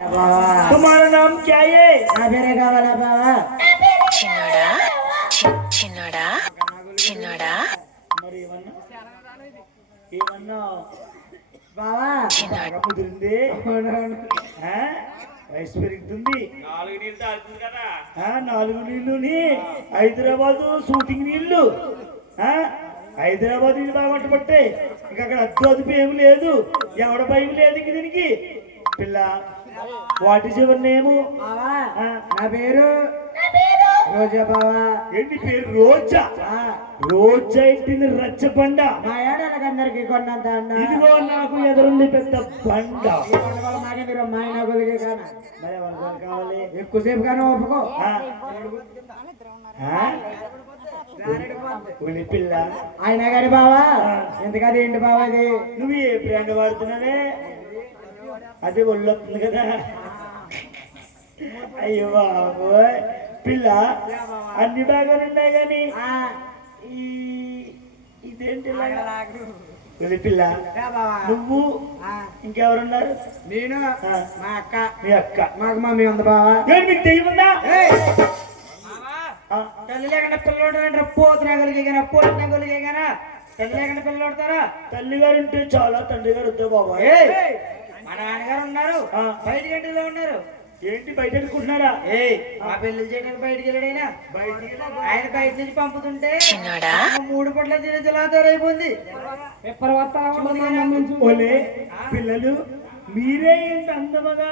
బావా तुम्हारा नाम क्या है నా పేరే కావాలా బావా చిన్నోడా చి- చిన్నోడా చిన్నోడా మరి ఏమన్నా ఏమన్నా బావా చిన్నోడా బాగా ముదిరింది అవునవును. ఆ? వయసు పెరుగుతుంది నాలుగు నీళ్ళు తాగుతుంది కదా ఆ, నాలుగు నీళ్ళుని హైదరాబాద్ షూటింగ్ నీళ్లు ఆ? హైదరాబాద్ నీళ్ళు బాగా పట్టే ఇంకా అక్కడ అద్దు అదుపు ఏమి లేదు ఎవడ భయం లేదు ఇంక దీనికి పిల్ల వాట్ ఈస్ యువర్ నేము నా పేరు? రోజా బావా. ఏంటి పేరు రోజా? ఆ, రోజా ఇంటిని రచ్చబండ? మా ఏడాదికి అందరికి కొన్నంత అన్న. ఇదిగో నాకు ఎదురుంది పెద్ద బండ. మీరు మా ఆయన కొలిగే కాన? మరి ఎవరికి కావాలి? ఎక్కువసేపు కానీ ఒప్పుకో. పిల్ల. అయినా కానీ బావా? ఎందుకది ఏంటి బావా అది నువ్వు ఏ బ్రాండ్ వాడుతున్నావే? అది ఒళ్ళొస్తుంది కదా. అయ్యో బాబోయ్. పిల్ల అన్ని బాగానే ఉన్నాయి కానీ ఆ, ఈ ఇదేంటి పిల్ల? నువ్వు? ఆ, ఇంకెవరున్నారు? నేను. మా అక్క. మీ అక్క. మాకు మమ్మీ ఉంది బావా. ఏంటి మీకు దెయ్యం ఉందా? ఏయ్! ఆ, తల్లి లేకుండా పిల్లలు అంటే పోతున్నా కలిగే పోతున్నా కలిగే తల్లి లేకుండా పిల్లలు కొడతారా తల్లి గారు ఉంటే చాలా తండ్రి గారు వద్దా బాబా ఏయ్! మా నాన్నగారు ఉన్నారు. ఆ. బయట గంటలో ఉన్నారు? ఏంటి బయట అనుకుంటున్నారా ఏయ్ మా పెళ్ళి చేయడానికి బయటికి వెళ్ళాడైనా ఆయన. బయట నుంచి పంపుతుంటే మూడు పట్ల పెప్పర్ వస్తా ఓలే పిల్లలు మీరే ఇంత అందముగా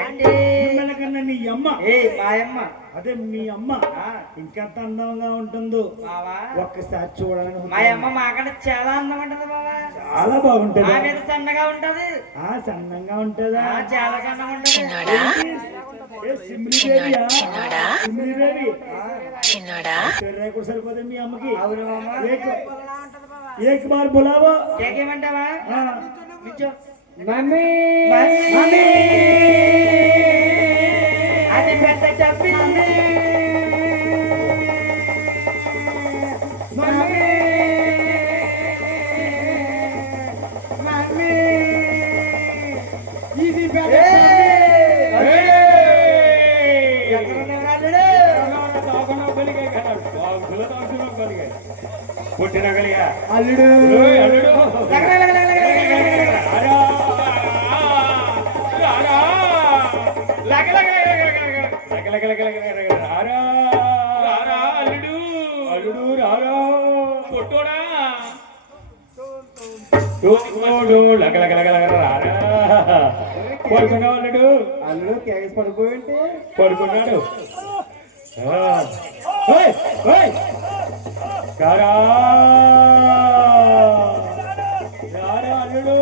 అంటే మిమ్మల్ని కన్నా మీ అమ్మ. ఏయ్ మాయమ్మ. అదే మీ అమ్మ. ఆ, ఇంకెంత అందంగా ఉంటుందో. బావా. ఒక్కసారి చూడాలని ఉంది. మాయమ్మ మాకంటే చాలా అందం ఉంటది బావా. చాలా బాగుంటది. మా మీద సన్నగా ఉంటది. ఆ సన్నంగా ఉంటుందా? ఆ, చాలా సన్నగా ఉంటది. చిన్నోడా? ఏ సిమ్రి బేబీయా చిన్నోడా? సిమ్రి బేబీ. చిన్నోడా? సరే కూడా సరిపోతే మీ అమ్మకి. ఏక్ బార్ బులావో? ఆ, నిల్చో. మమ్మీ మమ్మీ అది పెద్ద చెప్పి మమ్మీ మమ్మీ ఇది పెద్ద పుట్టిన కలిగా అల్లుడు అల్లుడు అల్లుడు. రారా. పొట్టోడా తోడు లగలగలగల రారా. పడుకున్నావు అల్లుడు? అల్లుడు కేసు పడిపోయింటే పడుకున్నాడు. కారా రారా. అల్లుడు.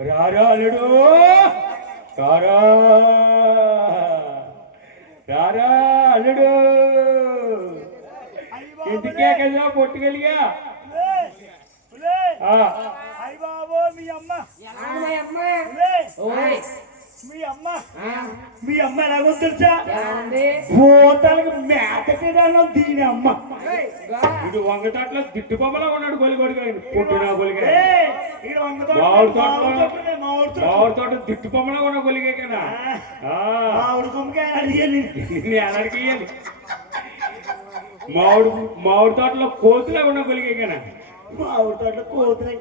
రారా అల్లుడు. కారా రారా అల్లుడు. ఎందుకే కదా పొట్టుకెళ్ళిగా అయ్య బాబో మీ అమ్మ. ఓయ్. మీ అమ్మ. మీ అమ్మ ఎలాగో తెలుసా? ఎలా ఉంది భూతాలకు మేత తీరాలో దీని అమ్మ. ఇది వంగతాట్లో దిట్టుబొమ్మలా ఉన్నాడు గొలి గొలిగా పుట్టిన గొలిగా మామిడి తోట. తోట దిట్టుబొమ్మలా ఉన్న గొలిగే కదా. ఆ, మామిడి అడిగాను మామిడి మామిడి తోటలో కోతులే ఉన్న గొలిగే కదా. కోతులు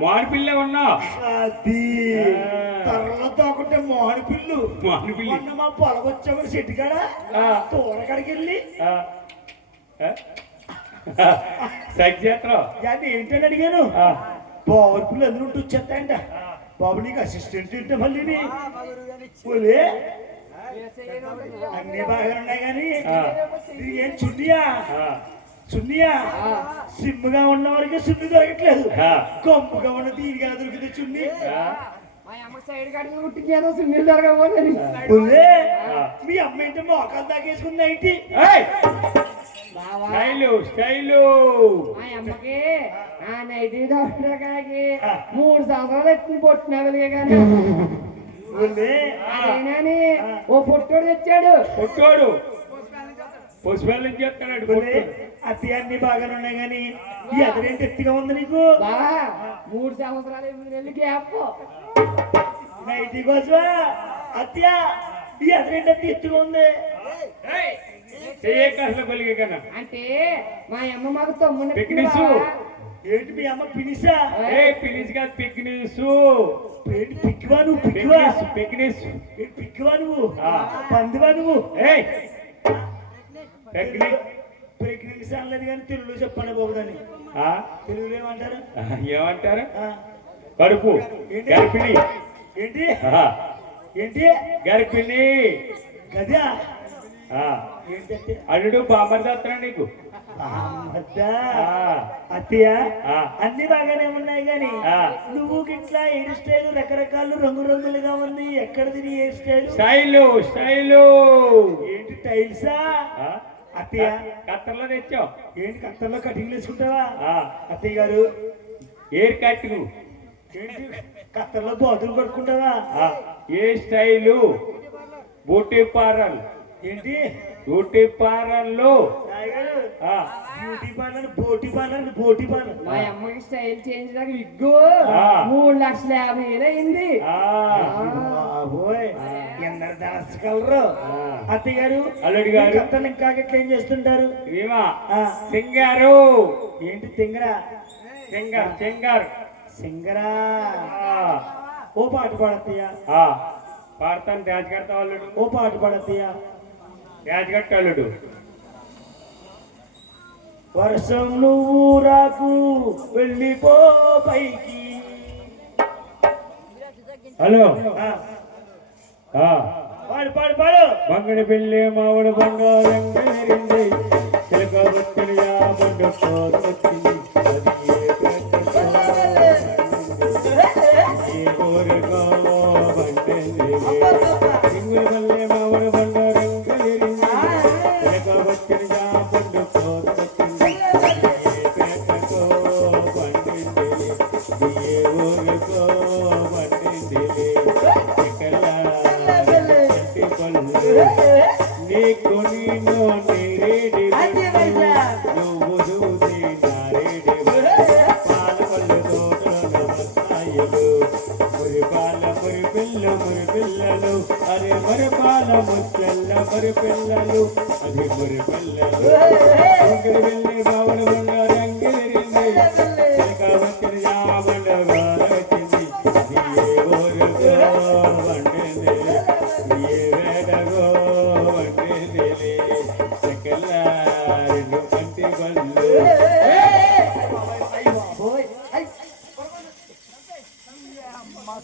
మాడి పిల్లే ఉన్నా. అది. తరలో తోకుంటే మోహన పిల్లు. మాడి పిల్లి. మొన్న మా పొలం వచ్చాము చెట్టు కాడ? ఆ. తోటకాడికి వెళ్ళి అది ఏంటని అడిగాను? బాబు పిల్లలు అందరూ ఉంటూ వచ్చేస్తాయంట. బాబు నీకు అసిస్టెంట్ ఏంటో మళ్ళీ పోలే. అన్ని బాగా ఉన్నాయి కానీ. ఏం చున్నియా? ఆ. చున్నియా సిమ్ముగా ఉన్న వారికి చున్ని దొరకట్లేదు. కొంపుగా ఉన్న తీరిగా దొరికితే చున్ని. మీ అమ్మ ఏంటో మోకాలు దాకేసుకుంది ఏంటి? ఏయ్! Style style. మా అమ్మకి ఆ నైటీ దొరకడానికి మూడు సంవత్సరాలు ఎత్తుని పొట్టినగలిగే కానీ. అదేనాని ఓ పొట్టోడు తెచ్చాడు. పుట్టోడు. పుష్పాలు చేస్తున్నాడు అత్తయ్య అన్ని బాగానే ఉన్నాయి కానీ ఈ ఎదురేంటి ఎత్తుగా ఉంది నీకు? మూడు సంవత్సరాలు ఎనిమిది నెలలు గ్యాప్ నైటీ అత్తయ్య ఈ ఎదురేంటి ఎత్తు ఎత్తుగా ఉంది? అంటే మా అమ్మ మాకు తమ్ముని పిక్నిక్సు. ఏంటి మీ అమ్మ పినిసా ఏ పిలిచి కాదు పిక్నిక్స్ ఏంటి పిక్కివా నువ్వు పిక్నిక్స్ ఏంటి పిక్కివా నువ్వు. పందివా నువ్వు? ఏయ్. పిక్నిక్ ప్రెగ్నెన్సీ అనలేదు కానీ తెలుగులో చెప్పండి బాబు దాన్ని. ఆ? తెలుగులో ఏమంటారు? ఏమంటారు? కడుపు. ఏంటి? గర్భిణి ఏంటి? ఏంటి? గర్భిణి గదా అల్లుడు వస్తున్నాడు నీకు. అత్తయ్య. అన్ని బాగానే ఉన్నాయి కానీ. నువ్వు ఇట్లా హెయిర్ స్టైల్ రకరకాలు రంగు రంగులుగా ఉంది ఎక్కడది నీ హెయిర్ స్టైల్? Style style. ఏంటి టైల్సా? అత్తయ్య. కత్తర్లో తెచ్చావు. ఏంటి కత్తర్లో కటింగ్ వేసుకుంటావా ఆ, అత్తయ్య గారు. ఏర్ కట్టు ఏంటి కత్తర్లో బాతులు పట్టుకుంటావా ఆ, ఏ స్టైలు? బూటీ పారల్ ఏంటి? బ్యూటీ గారు. ఆ, బ్యూటీ పార్లర్ బోటీ పార్లర్ బోటీ పార్లర్. మా అమ్మకి స్టైల్ చేంజ్ దాకా విగ్గు. ఆ. మూడు లక్షల యాభై వేలు అయింది. అత్తయ్య గారు అల్లుడు గారు. ఏం చేస్తుంటారు? సింగారు. ఏంటి తింగరా సింగర్ సింగర్. సింగరా? ఓ పాట పాడత్తయ్య. ఆ, పాడతాను డ్యాన్స్ కడతా అల్లుడు? ఓ పాట పాడత్తయ్య. డ్యాన్స్ కట్ట అల్లుడు. వర్షం నువ్వు రాకు వెళ్ళిపో పైకి. హలో. ఆ, ఆ, పాడు పాడు పాడు బంగడి పెళ్ళి మామిడి బంగారం కలిగింది చిలక బొచ్చడి యాబండు కోతొచ్చింది అది ఏ పిల్లలు అరే మరి పాల ముచ్చల్ల మరి పిల్లలు అది మురి పిల్లలు. రంగులు వెళ్ళి బావులు బండ రంగిరింది వచ్చిన జాబండ వచ్చింది ఏ ఊరుకో వండింది ఏ వేడగో వండింది సెకల్లారు కంటి బళ్ళు. ఏంటి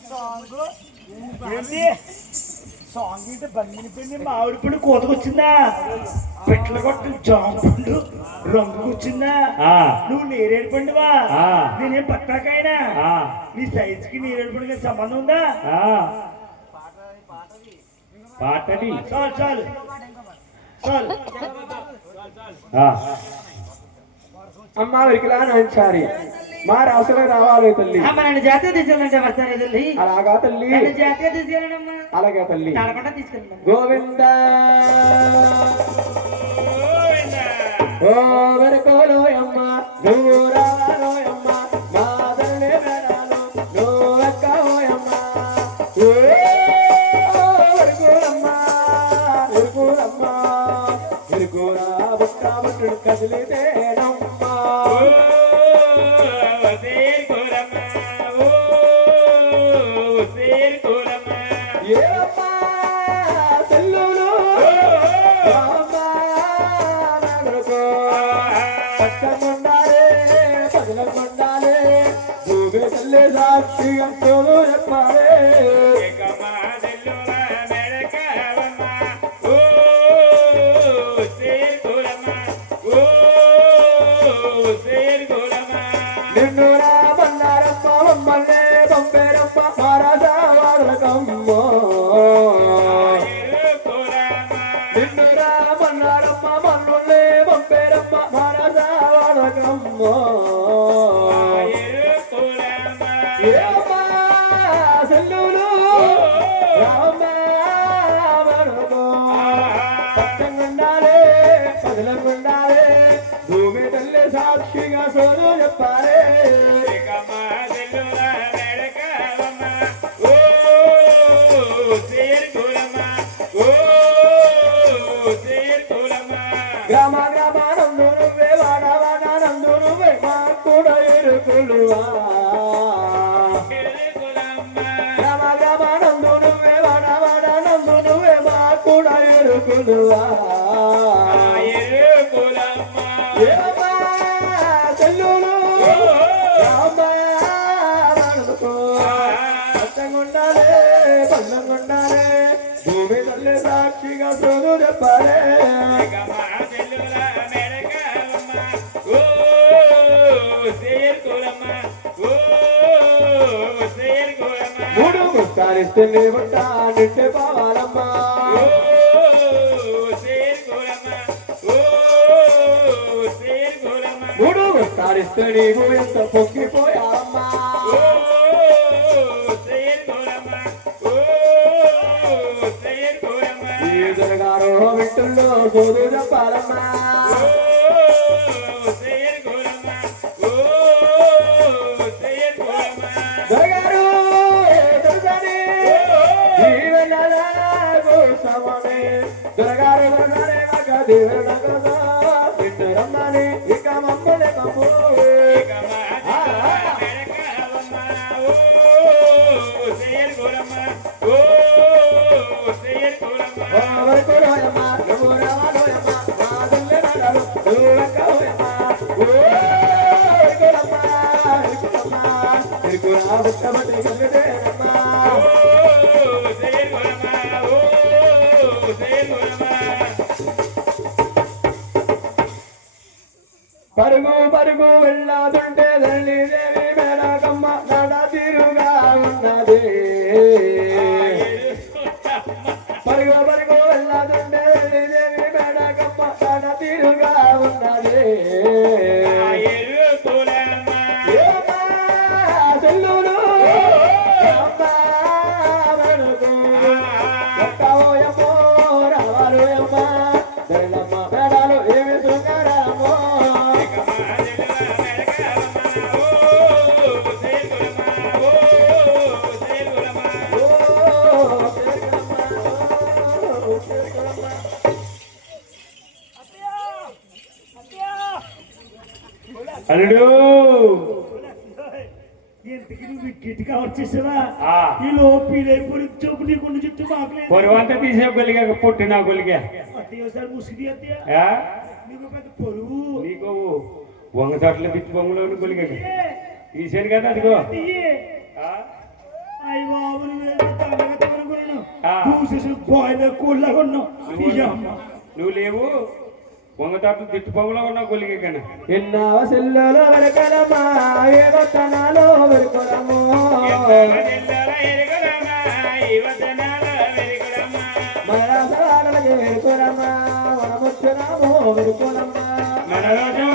సాంగ్ ఏంటి బంగిని పిండి మామిడి పిండి కోతకొచ్చిందా? పిట్ల కొట్టు జాంపుండు రంగుకు వచ్చిందా ఆ, నువ్వు నేరేడు పండువా. నేనేం పట్టాకాయనా? ఆ, నీ సైజ్కి నేరేడు పండుగ సంబంధం ఉందా? ఆ. పాటని. చాలు చాలు. చాలు. అమ్మ విరికిలా నాంచారి మా రాసులకు రావాలి తల్లి. అమ్మ నన్ను జాతీయ తీసుకెళ్ళంటే వస్తాను తల్లి. అలాగా తల్లి. నన్ను జాతీయ తీసుకెళ్ళండమ్మా అలాగే తల్లి. తడకుండా తీసుకెళ్ళండి గోవింద. ఓ వెరకోలోయమ్మ నువ్వు భూమి తల్లి సాక్షి అంటూ చెప్పాలే నిన్ను రామన్నారమ్మ మమ్మల్ని పంపేరమ్మ మారాజా వాడలకమ్మో నిన్ను రామన్నారమ్మ మమ్మల్ని పంపేరమ్మ సాక్షిగా సోలో చెప్పారే గ్రామ గ్రామానందు నువ్వే వాడవాడానందు నువ్వే మా కూడా ఎరుకులువా తల్లి సాక్షిగా సోదు చెప్పాలే మూడు ముస్తారిస్తే నీ బట్ట నిట్టే పోవాలమ్మా ముస్తారిస్తే ఎంత పొక్కిపోయావమ్మా ఈ దొరగారు వింటుల్లో సోదు చెప్పాలమ్మా దొరగారు దొరగారి జీవనదా గోసమనే దొరగారే మగ దేవుడ కదా వింటరమ్మని పరుగు పరుగు వెళ్ళాదుంటే తల్లి అల్లుడు! గిట్టిగా వచ్చేసావా. ఈ లోపు ఇదైపోయి చూపు నీకుండా చుట్టూ మాకలేదు పొరవంతా తీసే గొలిగా పుట్టిన గొలిగా. అట్టి ఒకసారి ముసుగు ఆ? నీకు పెద్ద పొరుగు. నీకు వంగ తోటల బిచ్చి బొమ్మలో గొలిగా. తీసాను కదా అదిగో. ఆ. చూసేసి బాయిలర్ కూల్లాగా ఉన్నావు నువ్వు లేవు. వంగ తోటల తిట్టు బొమ్మలో ఉన్నావు గొలిగా కన్నా ఎన్నావ సెల్లలో ఏదో తనాలో మన మనమొచ్చినామో రోజు